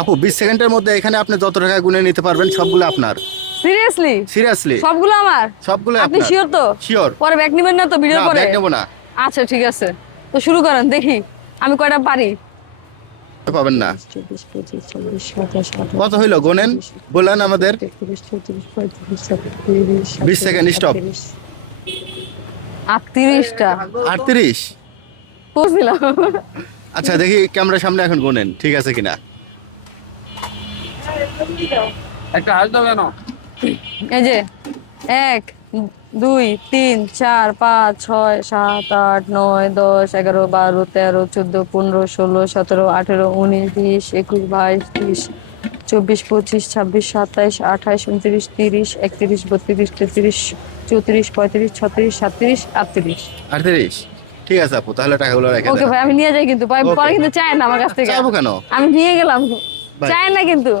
আপু বিশ সেকেন্ডের মধ্যে এখানে আপনি যত টাকা গুনে নিতে পারবেন সবগুলো আপনার। সিরিয়াসলি সিরিয়াসলি সবগুলো আমার? সবগুলো আপনি শিওর তো? শিওর পরে ব্যাগ নেবেন না তো ভিডিও পরে? ব্যাগ নেব না। আচ্ছা ঠিক আছে। তো শুরু করেন দেখি। আমি কয়টা পারি? পাবেন না। কত হইল? গোনেন বললেন আমাদের। তেত্রিশ চৌত্রিশ পঁয়ত্রিশ ছত্রিশ বিশ সেকেন্ড, stop. আটত্রিশটা। আটত্রিশ? বুঝছিলাম আচ্ছা দেখি ক্যামেরার সামনে এখন গোনেন ঠিক আছে কিনা? একটা হাস দাও কেন? এই যে এক দুই তিন চার পাঁচ ছয় সাত আট নয় দশ এগারো বারো তেরো চোদ্দ পনেরো ষোলো সতেরো আঠেরো উনিশ বিশ একুশ বাইশ তেইশ চব্বিশ পঁচিশ ছাব্বিশ সাতাইশ আঠাইশ উনত্রিশ তিরিশ একত্রিশ বত্রিশ তেত্রিশ চৌত্রিশ পঁয়ত্রিশ ছত্রিশ সাতত্রিশ আটত্রিশ। আটত্রিশ? ঠিক আছে আপু তাহলে টাকাগুলো রেখে ওকে ভাই আমি নিয়ে যাই কিন্তু। পরে কিন্তু চায় না আমার কাছ থেকে। চাইব কেন? আমি নিয়ে গেলাম. চায় না কিন্তু।